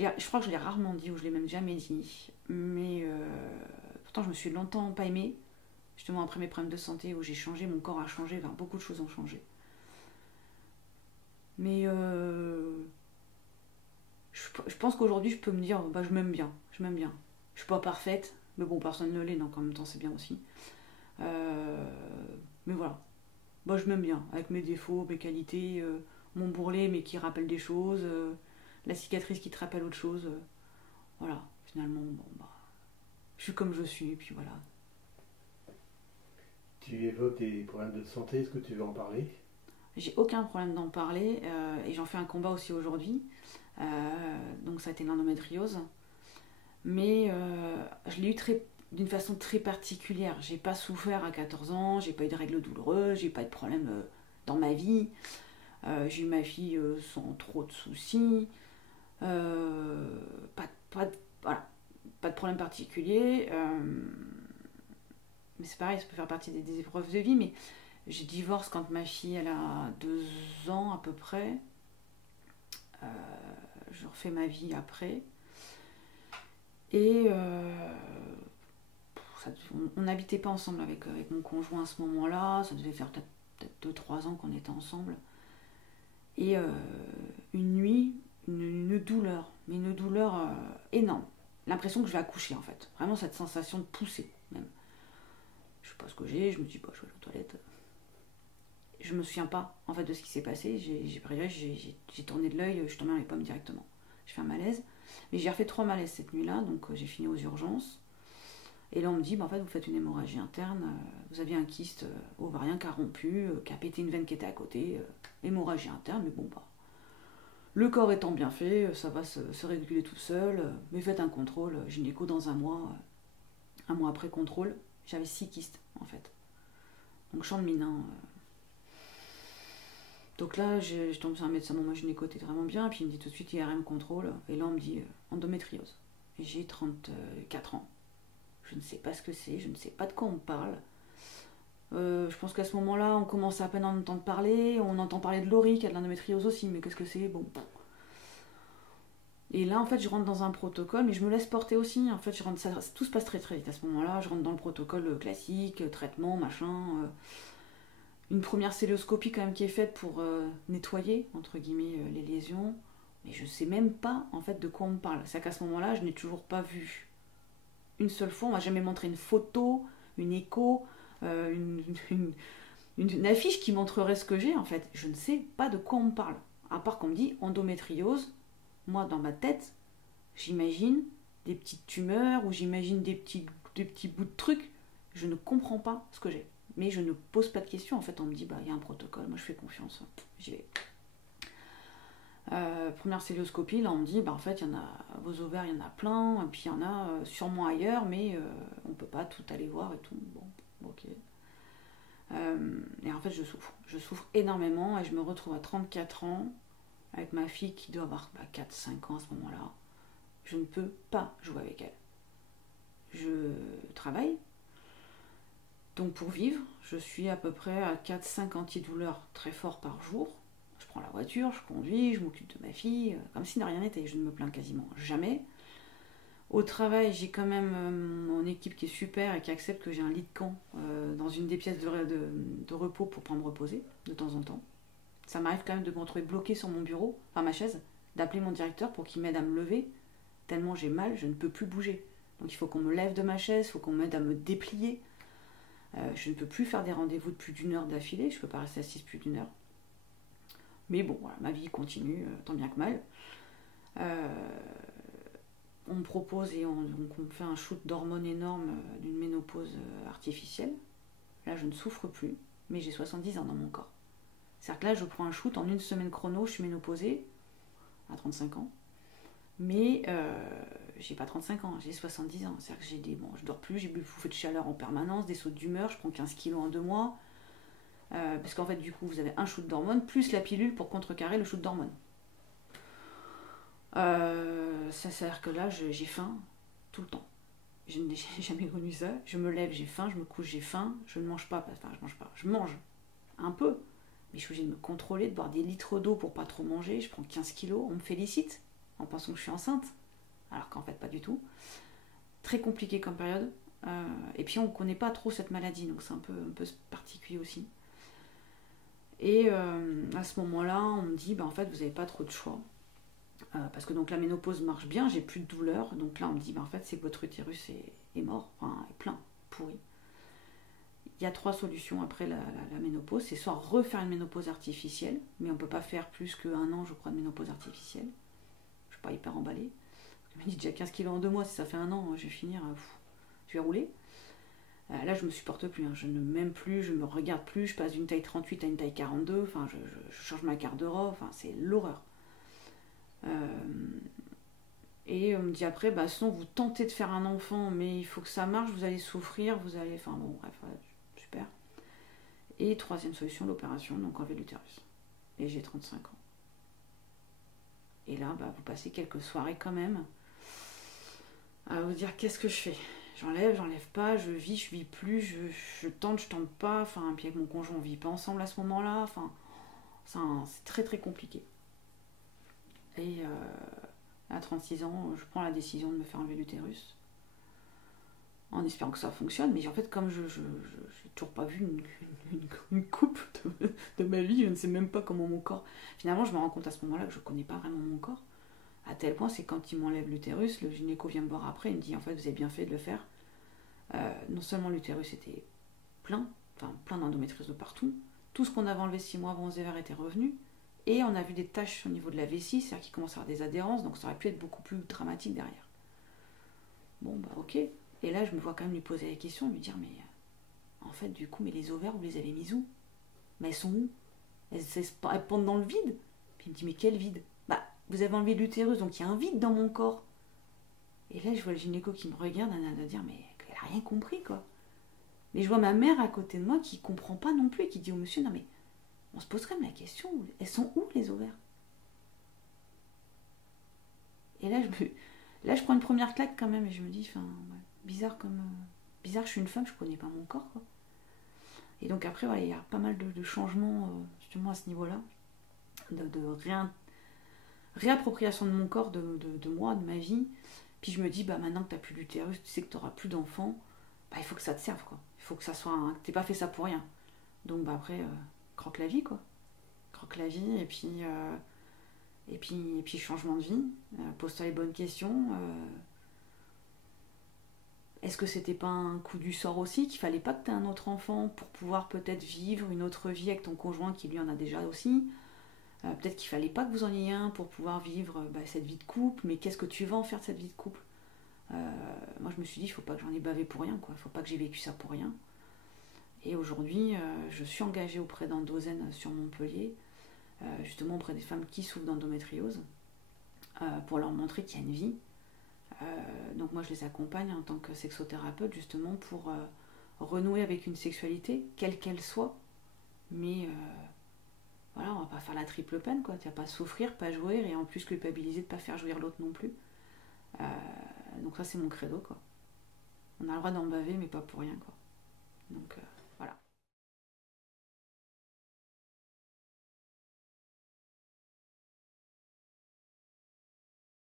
je crois que je l'ai rarement dit ou je l'ai même jamais dit. Mais pourtant, je me suis longtemps pas aimée. Justement, après mes problèmes de santé où j'ai changé, mon corps a changé, enfin, beaucoup de choses ont changé. Mais je pense qu'aujourd'hui, je peux me dire, bah, je m'aime bien. Je m'aime bien. Je suis pas parfaite, mais bon, personne ne l'est, donc en même temps, c'est bien aussi. Euh, mais voilà. Bah, je m'aime bien, avec mes défauts, mes qualités, mon bourrelet, mais qui rappelle des choses, la cicatrice qui te rappelle autre chose. Voilà, finalement, bon, bah, je suis comme je suis, et puis voilà. Tu évoques des problèmes de santé, est-ce que tu veux en parler? J'ai aucun problème d'en parler, et j'en fais un combat aussi aujourd'hui. Donc ça a été l'endométriose. Mais je l'ai eu d'une façon très particulière. J'ai pas souffert à 14 ans, j'ai pas eu de règles douloureuses, j'ai pas eu de problème dans ma vie. J'ai eu ma fille sans trop de soucis. Euh, pas, voilà, pas de problème particulier. Mais c'est pareil, ça peut faire partie des épreuves de vie. Mais j'ai divorce quand ma fille elle a 2 ans à peu près. Euh, je refais ma vie après. Et on n'habitait pas ensemble avec mon conjoint à ce moment-là. Ça devait faire peut-être 2-3 ans qu'on était ensemble. Et une nuit, une douleur, mais une douleur énorme. L'impression que je vais accoucher en fait. Vraiment cette sensation de pousser même. Je sais pas ce que j'ai, je me dis bah je vais aux toilettes. Je me souviens pas en fait de ce qui s'est passé. J'ai tourné de l'œil, je suis tombée dans les pommes directement. J'ai fait un malaise. Mais j'ai refait 3 malaises cette nuit-là, donc j'ai fini aux urgences. Et là on me dit bah, en fait vous faites une hémorragie interne, vous aviez un kyste ovarien qui a rompu, qui a pété une veine qui était à côté, hémorragie interne, mais bon bah le corps étant bien fait, ça va se réguler tout seul. Mais faites un contrôle gynéco dans un mois. Un mois après contrôle, j'avais 6 kystes en fait. Donc champ de mine. Donc là, je tombe sur un médecin, bon, moi gynéco était vraiment bien. Et puis il me dit tout de suite IRM contrôle. Et là, on me dit endométriose. Et j'ai 34 ans. Je ne sais pas ce que c'est, je ne sais pas de quoi on me parle. Je pense qu'à ce moment-là, on commence à peine à en entendre parler. On entend parler de Laurie qui a de l'endométriose aussi, mais qu'est-ce que c'est? Bon. Et là, en fait, je rentre dans un protocole, mais je me laisse porter aussi. En fait, tout se passe très très vite à ce moment-là. Je rentre dans le protocole classique, traitement, machin. Une première célioscopie quand même qui est faite pour nettoyer, entre guillemets, les lésions. Mais je sais même pas, en fait, de quoi on me parle. C'est qu'à ce moment-là, je n'ai toujours pas vu une seule fois. On m'a jamais montré une photo, une écho, euh, une, une, une affiche qui montrerait ce que j'ai, en fait. Je ne sais pas de quoi on me parle. À part qu'on me dit endométriose. Moi, dans ma tête, j'imagine des petites tumeurs ou j'imagine des petits bouts de trucs. Je ne comprends pas ce que j'ai. Mais je ne pose pas de questions. En fait, on me dit, bah, il y a un protocole, moi je fais confiance. J'y vais. Première célioscopie, là on me dit, bah, en fait, il y en a, vos ovaires, il y en a plein, et puis il y en a sûrement ailleurs, mais on peut pas tout aller voir et tout. Bon, ok. Et en fait, je souffre. Je souffre énormément et je me retrouve à 34 ans avec ma fille qui doit avoir 4-5 ans à ce moment-là. Je ne peux pas jouer avec elle. Je travaille, donc pour vivre, je suis à peu près à 4-5 antidouleurs très forts par jour. Je prends la voiture, je conduis, je m'occupe de ma fille, comme si de rien n'était. Je ne me plains quasiment jamais. Au travail, j'ai quand même mon équipe qui est super et qui accepte que j'ai un lit de camp dans une des pièces de repos pour pouvoir me reposer de temps en temps. Ça m'arrive quand même de me retrouver bloquée sur mon bureau, enfin ma chaise, d'appeler mon directeur pour qu'il m'aide à me lever, tellement j'ai mal, je ne peux plus bouger. Donc il faut qu'on me lève de ma chaise, il faut qu'on m'aide à me déplier. Je ne peux plus faire des rendez-vous de plus d'1 heure d'affilée, je ne peux pas rester assise plus d'1 heure. Mais bon, voilà, ma vie continue, tant bien que mal. Euh, on me propose et on me fait un shoot d'hormones énorme d'une ménopause artificielle. Là, je ne souffre plus, mais j'ai 70 ans dans mon corps. C'est-à-dire que là, je prends un shoot en 1 semaine chrono, je suis ménopausée à 35 ans. Mais j'ai pas 35 ans, j'ai 70 ans. C'est-à-dire que je dors plus, j'ai bu bouffées de chaleur en permanence, des sauts d'humeur, je prends 15 kilos en 2 mois. Parce qu'en fait, du coup, vous avez un shoot d'hormones plus la pilule pour contrecarrer le shoot d'hormones. Ça c'est-à-dire que là, j'ai faim tout le temps. Je n'ai jamais connu ça. Je me lève, j'ai faim, je me couche, j'ai faim. Je ne mange pas, enfin, je mange pas. Je mange un peu, mais je suis obligée de me contrôler, de boire des litres d'eau pour pas trop manger. Je prends 15 kilos, on me félicite. en pensant que je suis enceinte, alors qu'en fait pas du tout. Très compliqué comme période. Et puis on ne connaît pas trop cette maladie, donc c'est un peu particulier aussi. Et à ce moment-là, on me dit, en fait, vous n'avez pas trop de choix. Parce que donc la ménopause marche bien, j'ai plus de douleur. Donc là, on me dit, en fait, c'est que votre utérus est mort, enfin, est plein, pourri. Il y a 3 solutions après la ménopause. C'est soit refaire une ménopause artificielle, mais on ne peut pas faire plus qu'1 an, je crois, de ménopause artificielle. Je ne suis pas hyper emballée. Je me dis déjà 15 kilos en 2 mois, si ça fait 1 an, je vais finir, je vais rouler. Là, je me supporte plus, je ne m'aime plus, je me regarde plus, je passe d'une taille 38 à une taille 42, enfin, je change ma garde-robe, enfin, c'est l'horreur. Et on me dit après, sinon vous tentez de faire un enfant, mais il faut que ça marche, vous allez souffrir, vous allez, enfin bon, bref, super. Et 3e solution, l'opération, donc enlever l'utérus. Et j'ai 35 ans. Et là, vous passez quelques soirées quand même à vous dire qu'est-ce que je fais. J'enlève pas, je vis plus, je tente pas, enfin, puis avec mon conjoint on vit pas ensemble à ce moment-là, enfin, c'est très très compliqué. Et à 36 ans, je prends la décision de me faire enlever l'utérus, en espérant que ça fonctionne, mais en fait, comme je n'ai toujours pas vu une coupe de ma vie, je ne sais même pas comment mon corps... Finalement, je me rends compte à ce moment-là que je ne connais pas vraiment mon corps, à tel point, c'est quand il m'enlève l'utérus, le gynéco vient me voir après, il me dit, en fait, vous avez bien fait de le faire. Non seulement l'utérus était plein d'endométriose de partout, tout ce qu'on avait enlevé 6 mois avant aux ovaires était revenu, et on a vu des taches au niveau de la vessie, c'est-à-dire qu'il commence à avoir des adhérences, donc ça aurait pu être beaucoup plus dramatique derrière. Bon, ok. Et là, je me vois quand même lui poser la question, lui dire, mais en fait, du coup, mais les ovaires, vous les avez mis où? Mais elles sont où? Elles pendent dans le vide. Puis il me dit, mais quel vide? Vous avez enlevé l'utérus, donc il y a un vide dans mon corps. Et là, je vois le gynéco qui me regarde, de dire, mais elle a rien compris, quoi. Mais je vois ma mère à côté de moi qui comprend pas non plus et qui dit au monsieur, non mais, on se pose quand même la question, elles sont où les ovaires? Et là, je prends une première claque quand même et je me dis, bizarre bizarre, je suis une femme, je connais pas mon corps, quoi. Et donc après, il y a pas mal de changements justement à ce niveau-là, de réappropriation de mon corps, de moi, de ma vie. Puis je me dis, maintenant que tu n'as plus d'utérus, tu sais que tu n'auras plus d'enfants, il faut que ça te serve, quoi. Il faut que ça soit que tu n'aies pas fait ça pour rien. Donc après, croque la vie, quoi. Croque la vie, et puis changement de vie. Pose-toi les bonnes questions. Est-ce que c'était pas un coup du sort aussi, qu'il fallait pas que tu aies un autre enfant pour pouvoir peut-être vivre une autre vie avec ton conjoint qui lui en a déjà aussi? Peut-être qu'il fallait pas que vous en ayez un pour pouvoir vivre cette vie de couple, mais qu'est-ce que tu vas en faire de cette vie de couple? Moi je me suis dit, il faut pas que j'en ai bavé pour rien, quoi. Il faut pas que j'ai vécu ça pour rien. Et aujourd'hui, je suis engagée auprès d'Endozen sur Montpellier, justement auprès des femmes qui souffrent d'endométriose, pour leur montrer qu'il y a une vie. Donc moi je les accompagne en tant que sexothérapeute, justement pour renouer avec une sexualité, quelle qu'elle soit, mais voilà, on va pas faire la triple peine, quoi. Tu vas pas souffrir, pas jouir, et en plus culpabiliser de pas faire jouir l'autre non plus. Donc ça c'est mon credo, quoi. On a le droit d'en baver, mais pas pour rien, quoi. Donc